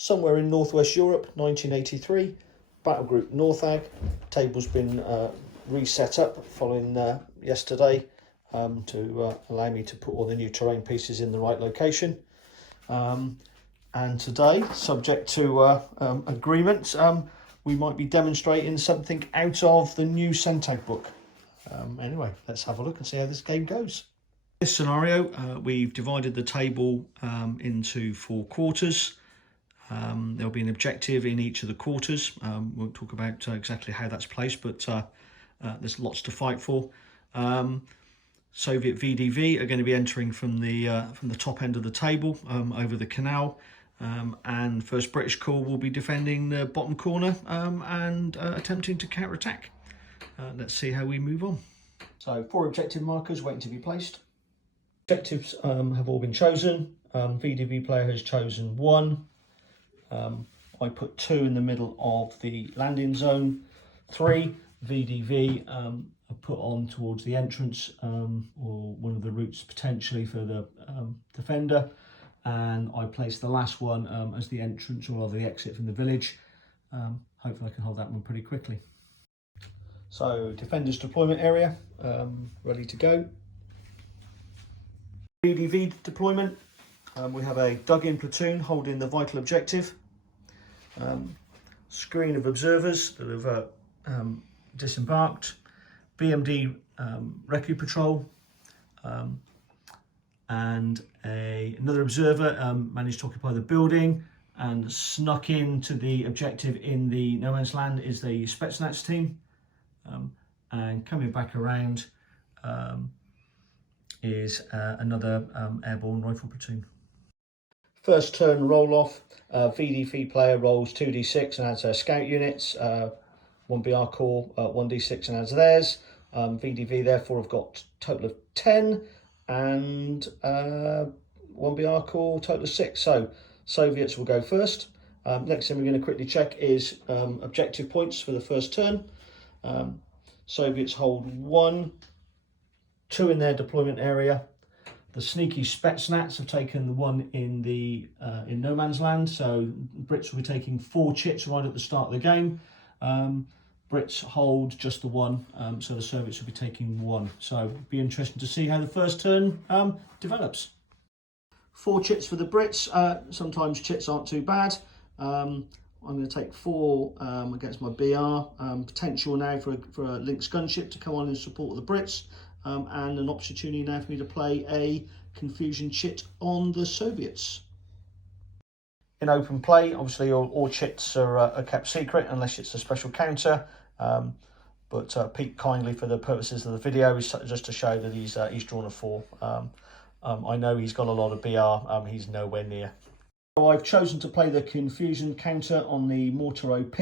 somewhere in Northwest Europe, 1983, battle group NORTHAG. Table's been reset up following yesterday to allow me to put all the new terrain pieces in the right location. And today, subject to agreement, we might be demonstrating something out of the new NORTHAG book. Anyway, let's have a look and see how this game goes. This scenario, we've divided the table into 4 quarters. There'll be an objective in each of the quarters. We'll talk about exactly how that's placed, but there's lots to fight for. Soviet VDV are going to be entering from the top end of the table over the canal, and first British Corps will be defending the bottom corner and attempting to counter-attack. Let's see how we move on. So 4 objective markers waiting to be placed. Objectives have all been chosen. VDV player has chosen 1. I put 2 in the middle of the landing zone. 3 VDV are put on towards the entrance or one of the routes potentially for the defender, and I place the last one as the entrance or rather the exit from the village. Hopefully I can hold that one pretty quickly. So defender's deployment area ready to go. VDV deployment. We have a dug-in platoon holding the vital objective. Screen of observers that have disembarked. BMD recce patrol, and another observer managed to occupy the building and snuck into the objective in the no man's land is the Spetsnaz team, and coming back around is another airborne rifle platoon. First turn roll off, VDV player rolls 2d6 and adds scout units, 1 BR Corps 1d6 and adds theirs. VDV therefore have got a total of 10 and 1 BR Corps total of 6. So Soviets will go first. Next thing we're going to quickly check is objective points for the first turn. Soviets hold 1, 2 in their deployment area. The sneaky Spetsnaz have taken the one in the in no man's land, so Brits will be taking 4 chits right at the start of the game. Brits hold just the 1, so the Soviets will be taking 1. So it'll be interesting to see how the first turn develops. 4 chits for the Brits. Sometimes chits aren't too bad. I'm going to take 4 against my BR. Potential now for a Lynx gunship to come on in support of the Brits. And an opportunity now for me to play a confusion chit on the Soviets. In open play, obviously all chits are kept secret unless it's a special counter. But Pete kindly, for the purposes of the video, is just to show that he's drawn a 4. I know he's got a lot of BR. He's nowhere near. So I've chosen to play the confusion counter on the Mortar OP.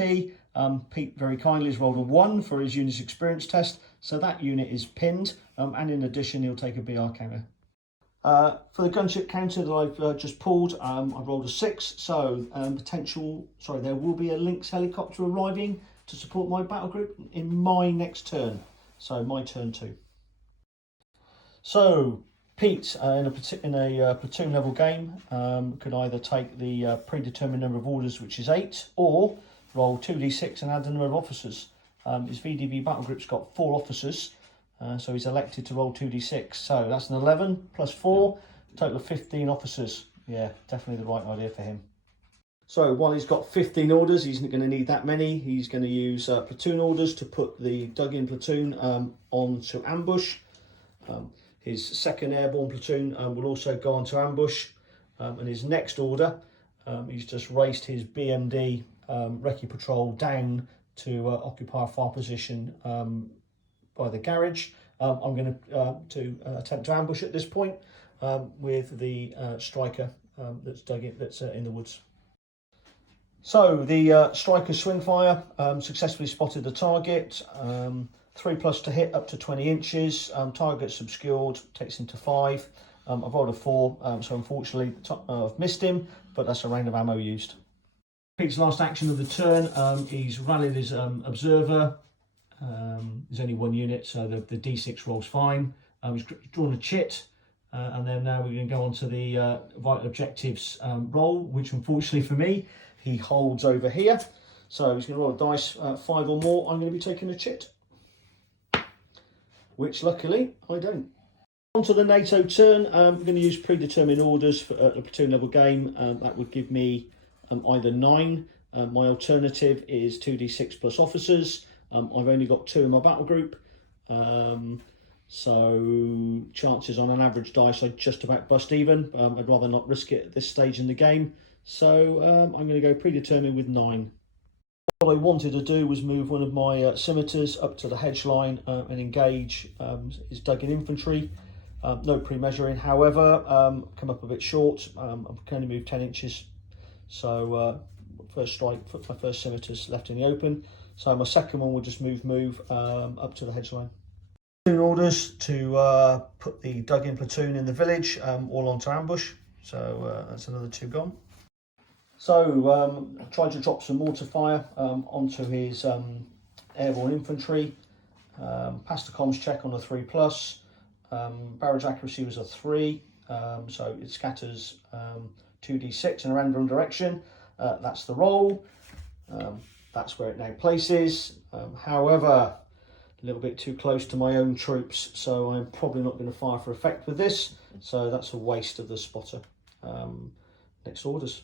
Pete very kindly has rolled a 1 for his unit's experience test, so that unit is pinned, and in addition he'll take a BR counter. For the gunship counter that I've just pulled, I've rolled a 6, so there will be a Lynx helicopter arriving to support my battle group in my next turn, so my turn 2. So Pete, in a platoon level game, could either take the predetermined number of orders, which is 8, or roll 2d6 and add the number of officers. His VDV battle group's got 4 officers, so he's elected to roll 2d6. So that's an 11 plus 4, total of 15 officers. Yeah, definitely the right idea for him. So while he's got 15 orders, he's not going to need that many. He's going to use platoon orders to put the dug-in platoon onto ambush. His 2nd airborne platoon will also go onto ambush. And his next order, he's just raced his BMD recce patrol down to occupy a far position by the garage. I'm going to attempt to ambush at this point with the striker that's in the woods. So the striker swing fire successfully spotted the target. 3+ to hit up to 20 inches. Target's obscured, takes him to 5. I've rolled a 4, so unfortunately I've missed him, but that's a round of ammo used. Pete's last action of the turn, he's rallied his observer. There's only 1 unit, so the D6 rolls fine. He's drawn a chit, and then now we're going to go on to the vital objectives roll, which unfortunately for me, he holds over here. So he's going to roll a dice, 5 or more. I'm going to be taking a chit, which luckily I don't. On to the NATO turn. I'm going to use predetermined orders for a platoon level game. That would give me either 9. My alternative is 2d6 plus officers. I've only got 2 in my battle group. So chances on an average dice I just about bust even. I'd rather not risk it at this stage in the game. So I'm going to go predetermined with 9. What I wanted to do was move one of my scimitars up to the hedge line and engage his dug-in infantry. No pre-measuring, however, come up a bit short. I can only move 10 inches. So first strike, my first scimitar's left in the open. So my second one will just move up to the hedge line. Orders to put the dug-in platoon in the village, all onto ambush. So that's another 2 gone. So tried to drop some mortar fire onto his airborne infantry. Passed the comms check on a 3+. Barrage accuracy was a 3, so it scatters 2d6 in a random direction. That's the roll. That's where it now places. However, a little bit too close to my own troops, so I'm probably not going to fire for effect with this. So that's a waste of the spotter. Next orders.